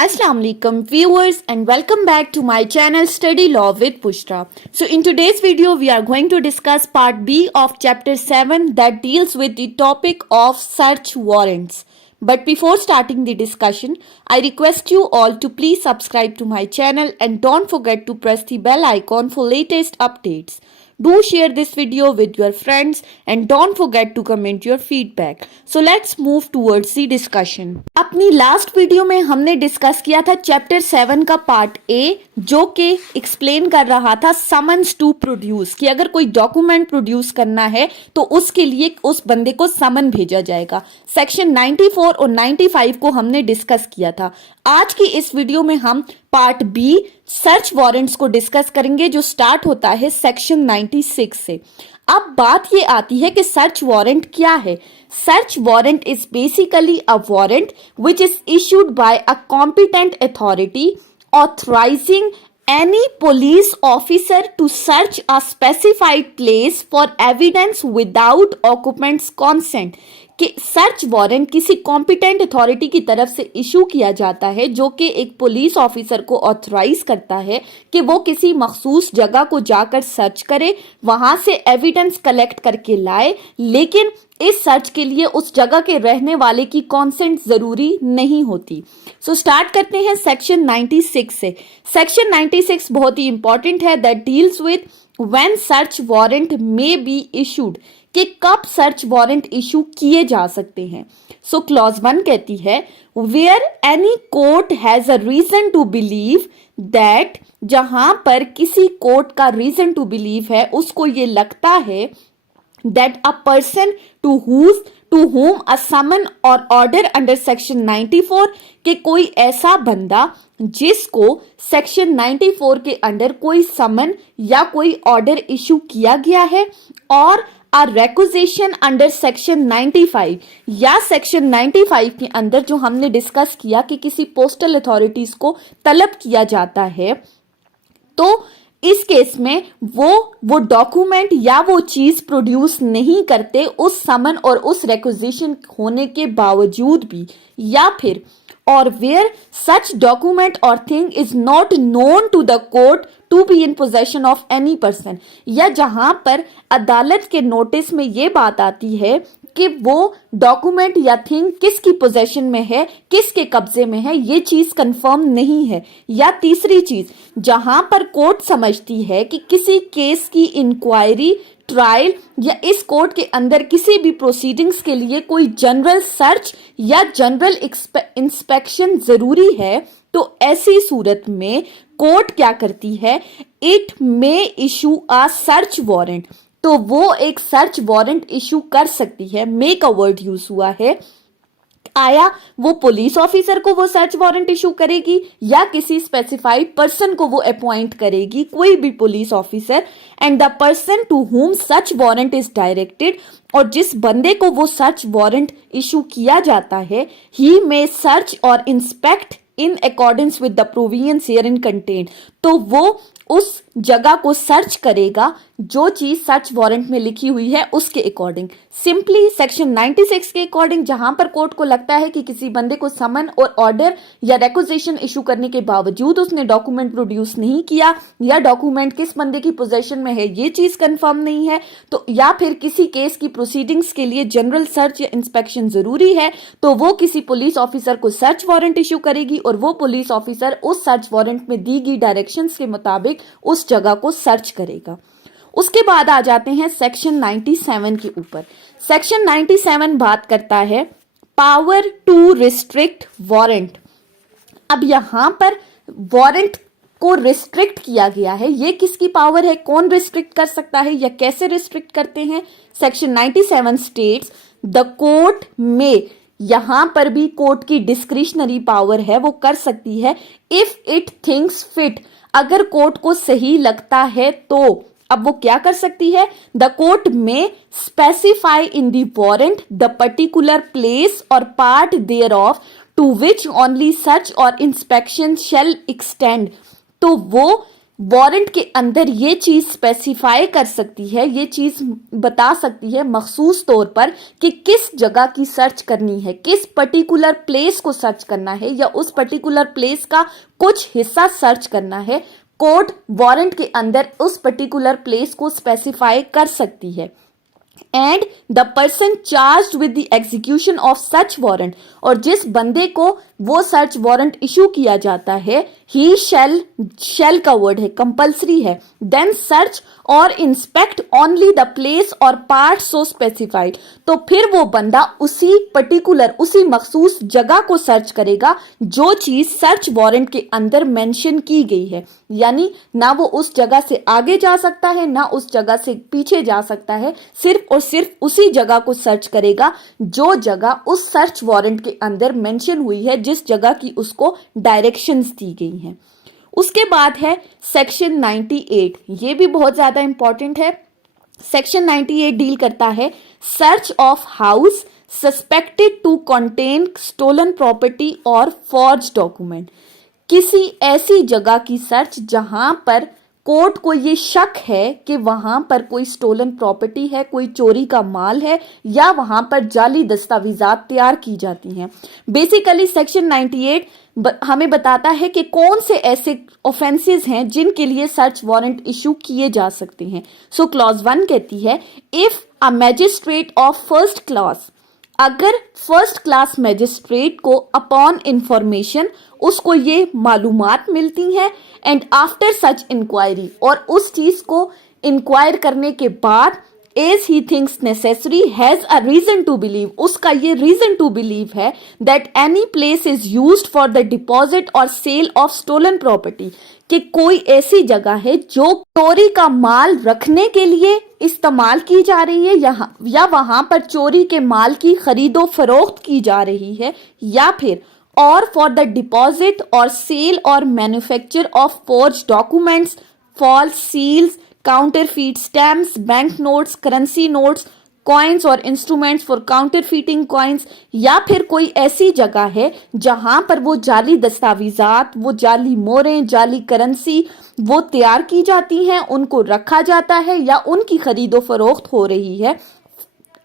Assalamu alaikum viewers and welcome back to my channel Study Law with Pushra. So in today's video we are going to discuss part B of chapter 7 that deals with the topic of search warrants. But before starting the discussion, I request you all to please subscribe to my channel and don't forget to press the bell icon for latest updates. Do share this video with your friends and don't forget to comment your feedback. So let's move towards the discussion. अपनी last video में हमने discuss किया था chapter 7 का part A जो कि explain कर रहा था समन्स टू प्रोड्यूस कि अगर कोई डॉक्यूमेंट प्रोड्यूस करना है तो उसके लिए उस बंदे को समन भेजा जाएगा। सेक्शन 94 और 95 को हमने डिस्कस किया था। आज की इस वीडियो में हम पार्ट बी सर्च वारंट्स को डिस्कस करेंगे जो स्टार्ट होता है सेक्शन 96 से। अब बात ये आती है कि सर्च वारंट क्या है। Search warrant is basically a warrant which is issued by a competent authority authorising any police officer to search a specified place for evidence without occupant's consent। कि सर्च वारंट किसी competent authority की तरफ से issue किया जाता है जो कि एक पुलिस ऑफिसर को ऑथराइज करता है कि वो किसी मखसूस जगह को जाकर सर्च करे, वहां से एविडेंस कलेक्ट करके लाए, लेकिन इस सर्च के लिए उस जगह के रहने वाले की कॉन्सेंट जरूरी नहीं होती। सो स्टार्ट करते हैं सेक्शन 96 से। सेक्शन 96 बहुत ही इंपॉर्टेंट है that deals with when search warrant may be issued कि कब सर्च वारंट इशू किए जा सकते हैं। सो क्लॉज 1 कहती है where any court has a reason to believe that, जहां पर किसी कोर्ट का रीजन टू बिलीव है, उसको ये लगता है that a person to whom a summon or order under section 94 कि कोई ऐसा बंदा जिसको सेक्शन 94 के अंडर कोई समन या कोई ऑर्डर इशू किया गया है और a requisition under section 95 या सेक्शन 95 के अंदर जो हमने डिस्कस किया कि किसी पोस्टल अथॉरिटीज को तलब किया जाता है, तो इस केस में वो डॉक्यूमेंट या वो चीज प्रोड्यूस नहीं करते उस समन और उस रिक्वेजिशन होने के बावजूद भी, या फिर or where such document or thing is not known to the court to be in possession of any person, या जहां पर अदालत के नोटिस में ये बात आती है कि वो डॉक्यूमेंट या थिंग किसकी पोजेशन में है, किसके कब्जे में है, ये चीज कंफर्म नहीं है। या तीसरी चीज, जहां पर कोर्ट समझती है कि किसी केस की इंक्वायरी, ट्रायल या इस कोर्ट के अंदर किसी भी प्रोसीडिंग्स के लिए कोई जनरल सर्च या जनरल इंस्पेक्शन जरूरी है, तो ऐसी सूरत में कोर्ट क्या करती है, it may issue a search warrant, तो वो एक सर्च वारंट इशू कर सकती है। मेक अ वर्ड यूज हुआ है, आया वो पुलिस ऑफिसर को वो सर्च वारंट इशू करेगी या किसी स्पेसिफाइड पर्सन को वो अपॉइंट करेगी, कोई भी police officer, and the person to whom such warrant is directed, और जिस बंदे को वो सर्च वारंट इशू किया जाता है, ही मे सर्च और inspect in accordance with the provisions herein contained, तो वो उस जगह को सर्च करेगा जो चीज सर्च वारंट में लिखी हुई है उसके अकॉर्डिंग। सिंपली सेक्शन 96 के अकॉर्डिंग जहां पर कोर्ट को लगता है कि किसी बंदे को समन और ऑर्डर या रिक्वेजिशन इशू करने के बावजूद उसने डॉक्यूमेंट प्रोड्यूस नहीं किया, या डॉक्यूमेंट किस बंदे की पोजेशन में है ये चीज कंफर्म नहीं है, तो या फिर किसी केस की प्रोसीडिंग्स के लिए जनरल सर्च या इंस्पेक्शन जरूरी है, तो वो किसी पुलिस ऑफिसर को सर्च वारंट इशू करेगी और वो पुलिस ऑफिसर उस सर्च वारंट में दी गई डायरेक्शंस के मुताबिक उस जगह को सर्च करेगा। उसके बाद आ जाते हैं सेक्शन 97 के ऊपर। सेक्शन 97 बात करता है पावर टू रिस्ट्रिक्ट वारंट। अब यहां पर वारंट को रिस्ट्रिक्ट किया गया है, ये किसकी पावर है, कौन रिस्ट्रिक्ट कर सकता है या कैसे रिस्ट्रिक्ट करते हैं। सेक्शन 97 स्टेट्स द कोर्ट में, यहां पर भी कोर्ट की डिस्क्रिशनरी पावर है, वो कर सकती है इफ इट थिंक्स फिट, अगर कोर्ट को सही लगता है तो। अब वो क्या कर सकती है, द कोर्ट में specify in the warrant the particular place और part thereof to which only search और इंस्पेक्शन शेल एक्सटेंड, तो वो वारंट के अंदर ये चीज स्पेसिफाई कर सकती है, ये चीज बता सकती है मखसूस तौर पर कि किस जगह की सर्च करनी है, किस पर्टिकुलर प्लेस को सर्च करना है या उस पर्टिकुलर प्लेस का कुछ हिस्सा सर्च करना है। कोर्ट वारंट के अंदर उस पर्टिकुलर प्लेस को स्पेसिफाई कर सकती है। And the person charged with the execution of such warrant, और जिस बंदे को वो सर्च वारंट इशू किया जाता है, ही शैल का वर्ड है, कंपल्सरी है, देन सर्च और इंस्पेक्ट ओनली द प्लेस और पार्ट सो स्पेसिफाइड, तो फिर वो बंदा उसी पर्टिकुलर उसी मखसूस जगह को सर्च करेगा जो चीज सर्च वारंट के अंदर मेंशन की गई है। यानी ना वो उस जगह से आगे जा सकता है ना उस जगह से पीछे जा सकता है, सिर्फ और सिर्फ उसी जगह को सर्च करेगा जो जगह उस सर्च वारंट के अंदर मेंशन हुई है, जिस जगह की उसको डायरेक्शंस दी गई हैं। उसके बाद है सेक्शन 98, ये भी बहुत ज्यादा इंपॉर्टेंट है। सेक्शन 98 डील करता है search of house suspected to contain stolen property or forge document. किसी ऐसी जगह की सर्च जहां पर कोर्ट को ये शक है कि वहां पर कोई स्टोलन प्रॉपर्टी है, कोई चोरी का माल है या वहां पर जाली दस्तावेजात तैयार की जाती हैं। बेसिकली सेक्शन 98 हमें बताता है कि कौन से ऐसे ऑफेंसेस हैं जिनके लिए सर्च वारंट इशू किए जा सकते हैं। सो क्लॉज 1 कहती है, if a magistrate of first class, अगर फर्स्ट क्लास मैजिस्ट्रेट को अपॉन इंफॉर्मेशन उसको ये मालूमात मिलती हैं, एंड आफ्टर सच इंक्वायरी, और उस चीज को इंक्वायर करने के बाद, as he thinks necessary has a reason to believe, उसका ये रीजन टू बिलीव है that any place is used for the deposit or sale of stolen property, कि कोई ऐसी जगह है जो चोरी का माल रखने के लिए इस्तेमाल की जा रही है या वहां पर चोरी के माल की खरीदो फरोख्त की जा रही है, या फिर or for the deposit or sale or manufacture of forge documents, false seals, counterfeit stamps, bank notes, currency notes, coins or instruments for counterfeiting coins, या फिर कोई ऐसी जगह है जहां पर वो जाली दस्तावेजात, वो जाली मोहरें, जाली करेंसी वो तैयार की जाती हैं, उनको रखा जाता है या उनकी खरीदो फरोख्त हो रही है।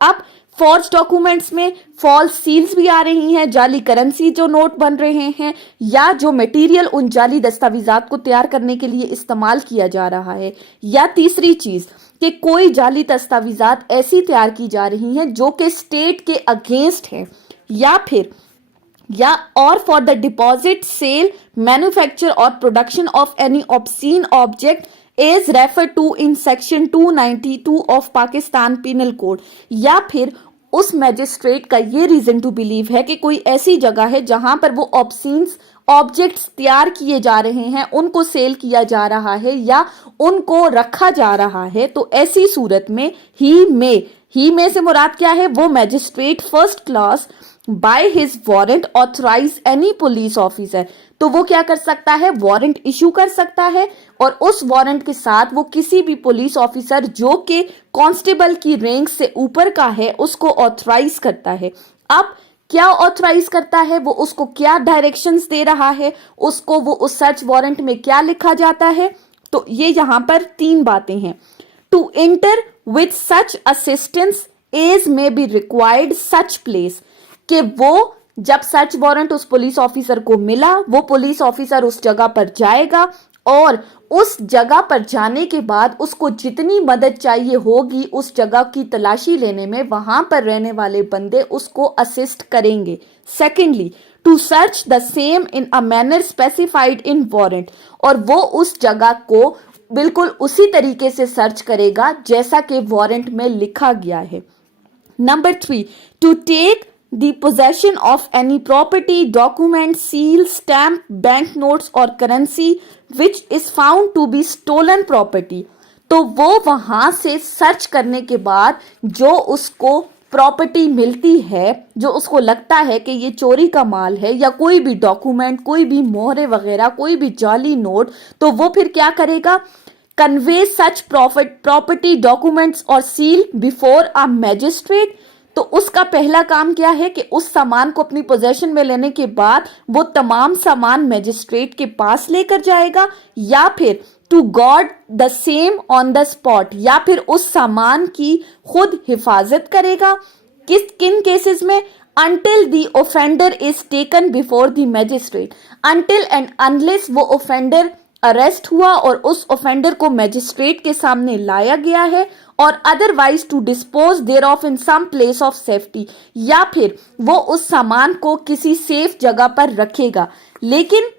अब फॉर्ज डॉक्यूमेंट्स में फॉल्स सील्स भी आ रही हैं, जाली करेंसी जो नोट बन रहे हैं, या जो मटेरियल उन जाली दस्तावेजात को तैयार करने के लिए इस्तेमाल किया जा रहा है, या तीसरी चीज कि कोई जाली दस्तावेजात ऐसी तैयार की जा रही हैं जो कि स्टेट के अगेंस्ट है, या और for the deposit, sale, manufacture और production of any obscene object as refer to in section 292 of Pakistan penal code, या फिर उस मैजिस्ट्रेट का ये रीजन टू बिलीव है कि कोई ऐसी जगह है जहां पर वो ऑब्सीन ऑब्जेक्ट्स तैयार किए जा रहे हैं, उनको सेल किया जा रहा है या उनको रखा जा रहा है, तो ऐसी सूरत में ही में से मुराद क्या है, वो magistrate first class by his warrant authorise any police officer, तो वो क्या कर सकता है, वारंट इशू कर सकता है, और उस वारंट के साथ वो किसी भी पुलिस ऑफिसर जो कि कांस्टेबल की रैंक से ऊपर का है उसको ऑथराइज करता है। अब क्या ऑथराइज करता है, वो उसको क्या डायरेक्शंस दे रहा है, उसको वो उस सर्च वारंट में क्या लिखा जाता है, तो ये यहां पर 3 बातें हैं। To enter with such assistance as may be required such place, कि वो जब सर्च वारंट उस पुलिस ऑफिसर को मिला, वो पुलिस ऑफिसर उस जगह पर जाएगा और उस जगह पर जाने के बाद उसको जितनी मदद चाहिए होगी उस जगह की तलाशी लेने में, वहां पर रहने वाले बंदे उसको असिस्ट करेंगे। Secondly, to search the same in a manner specified in warrant, और वो उस जगह को बिल्कुल उसी तरीके से सर्च करेगा जैसा कि वारंट में लिखा गया है। Number 3, to take the possession of any property, document, seal, stamp, bank notes or currency which is found to be stolen property, तो वो वहां से सर्च करने के बाद जो उसको प्रॉपर्टी मिलती है, जो उसको लगता है कि ये चोरी का माल है या कोई भी डॉक्यूमेंट, कोई भी मोहरे वगैरह, कोई भी जाली नोट, तो वो फिर क्या करेगा, कन्वे सच प्रॉपर्टी, डॉक्यूमेंट्स और सील बिफोर अ मैजिस्ट्रेट, तो उसका पहला काम क्या है कि उस सामान को अपनी पोजेशन में लेने के बाद वो तमाम सामान मैजिस्ट्रेट के पास लेकर जाएगा, या फिर to guard the same on the spot, या फिर उस सामान की खुद हिफाजत करेगा। किन केसेस में? until the offender is taken before the magistrate, until and unless वो offender अरेस्ट हुआ और उस ऑफेंडर को मैजिस्ट्रेट के सामने लाया गया है, और otherwise to dispose thereof in some place of safety, या फिर वो उस सामान को किसी सेफ जगह पर रखेगा। लेकिन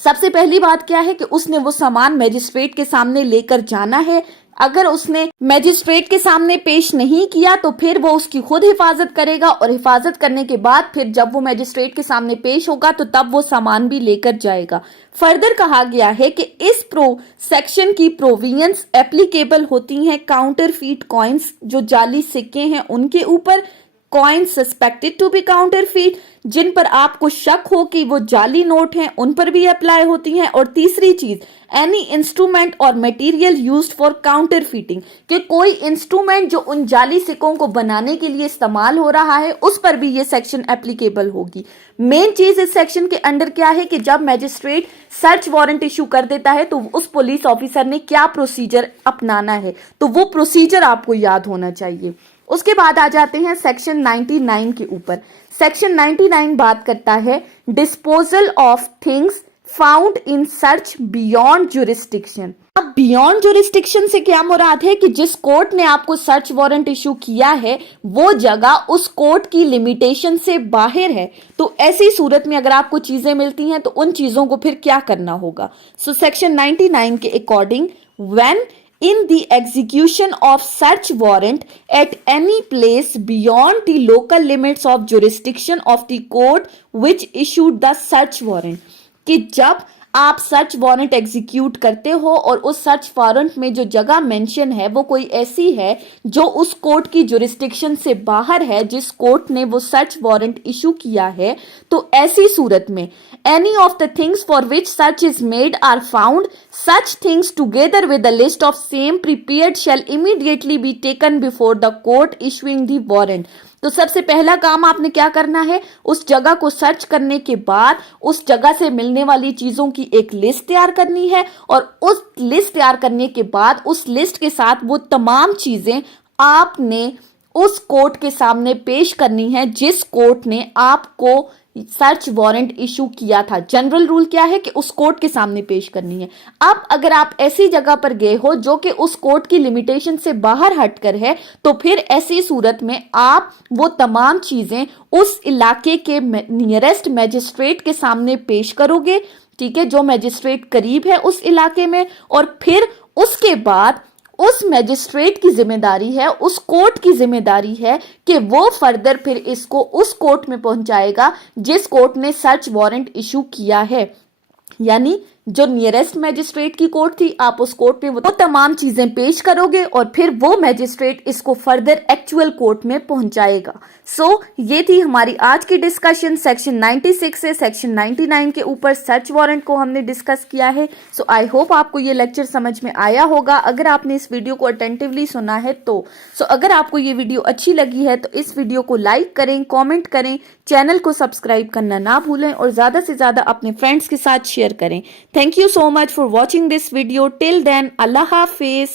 सबसे पहली बात क्या है कि उसने वो सामान मैजिस्ट्रेट के सामने लेकर जाना है। अगर उसने मैजिस्ट्रेट के सामने पेश नहीं किया तो फिर वो उसकी खुद हिफाजत करेगा, और हिफाजत करने के बाद फिर जब वो मैजिस्ट्रेट के सामने पेश होगा तो तब वो सामान भी लेकर जाएगा। फर्दर कहा गया है कि इस सेक्शन की प्रोविजंस एप्लीकेबल होती हैं काउंटरफीट कॉइन्स, जो जाली सिक्के हैं उनके ऊपर, coins suspected to be counterfeit, जिन पर आपको शक हो कि वो जाली नोट हैं, उन पर भी अप्लाई होती हैं। और तीसरी चीज, एनी इंस्ट्रूमेंट और मटेरियल यूज्ड फॉर काउंटरफीटिंग, कि कोई इंस्ट्रूमेंट जो उन जाली सिक्कों को बनाने के लिए इस्तेमाल हो रहा है उस पर भी ये सेक्शन एप्लीकेबल होगी। मेन चीज इस सेक्शन के अंडर क्या है कि जब मैजिस्ट्रेट सर्च वारंट इशू कर देता है तो उस पुलिस ऑफिसर ने क्या प्रोसीजर अपनाना है, तो वो प्रोसीजर आपको याद होना चाहिए। उसके बाद आ जाते हैं सेक्शन 99 के ऊपर। सेक्शन 99 बात करता है disposal of things found in search beyond jurisdiction. अब बियॉन्ड जुरिस्डिक्शन से क्या मुराद है कि जिस कोर्ट ने आपको सर्च वारंट इशू किया है वो जगह उस कोर्ट की लिमिटेशन से बाहर है। तो ऐसी सूरत में अगर आपको चीजें मिलती हैं तो उन चीजों को फिर क्या करना होगा। सो सेक्शन 99 के according, when in the execution of search warrant at any place beyond the local limits of jurisdiction of the court which issued the search warrant, कि जब आप सर्च वारंट एग्जीक्यूट करते हो और उस सर्च वारंट में जो जगह मेंशन है वो कोई ऐसी है जो उस कोर्ट की जुरिस्डिक्शन से बाहर है जिस कोर्ट ने वो सर्च वारंट इशू किया है, तो ऐसी सूरत में any of the things for which search is made are found, such things together with a list of same prepared shall immediately be taken before the court issuing the warrant। तो सबसे पहला काम आपने क्या करना है, उस जगह को सर्च करने के बाद उस जगह से मिलने वाली चीजों की एक लिस्ट तैयार करनी है, और उस लिस्ट तैयार करने के बाद उस लिस्ट के साथ वो तमाम चीजें आपने उस कोर्ट के सामने पेश करनी है जिस कोर्ट ने आपको सर्च वारंट इशू किया था। जनरल रूल क्या है कि उस कोर्ट के सामने पेश करनी है। अब अगर आप ऐसी जगह पर गए हो जो कि उस कोर्ट की लिमिटेशन से बाहर हटकर है, तो फिर ऐसी सूरत में आप वो तमाम चीजें उस इलाके के नियरेस्ट मैजिस्ट्रेट के सामने पेश करोगे, ठीक है, जो मैजिस्ट्रेट करीब है उस इलाके में। और फिर उसके बाद उस मैजिस्ट्रेट की जिम्मेदारी है, उस कोर्ट की जिम्मेदारी है कि वो फर्दर फिर इसको उस कोर्ट में पहुंचाएगा जिस कोर्ट ने सर्च वारंट इशू किया है। यानी जो नियरेस्ट मैजिस्ट्रेट की कोर्ट थी, आप उस कोर्ट में वो तमाम चीजें पेश करोगे और फिर वो मैजिस्ट्रेट इसको फर्दर एक्चुअल कोर्ट में पहुंचाएगा। सो ये थी हमारी आज की डिस्कशन। सेक्शन 96 से सेक्शन 99 के ऊपर सर्च वारंट को हमने डिस्कस किया है। सो आई होप आपको ये लेक्चर समझ में आया होगा। अगर आपने इस वीडियो को अटेंटिवली सुना है तो अगर आपको ये वीडियो अच्छी लगी है तो इस वीडियो को लाइक करें, कॉमेंट करें, चैनल को सब्सक्राइब करना ना भूलें और ज्यादा से ज्यादा अपने फ्रेंड्स के साथ शेयर करें। Thank you so much for watching this video. Till then, Allah Hafiz.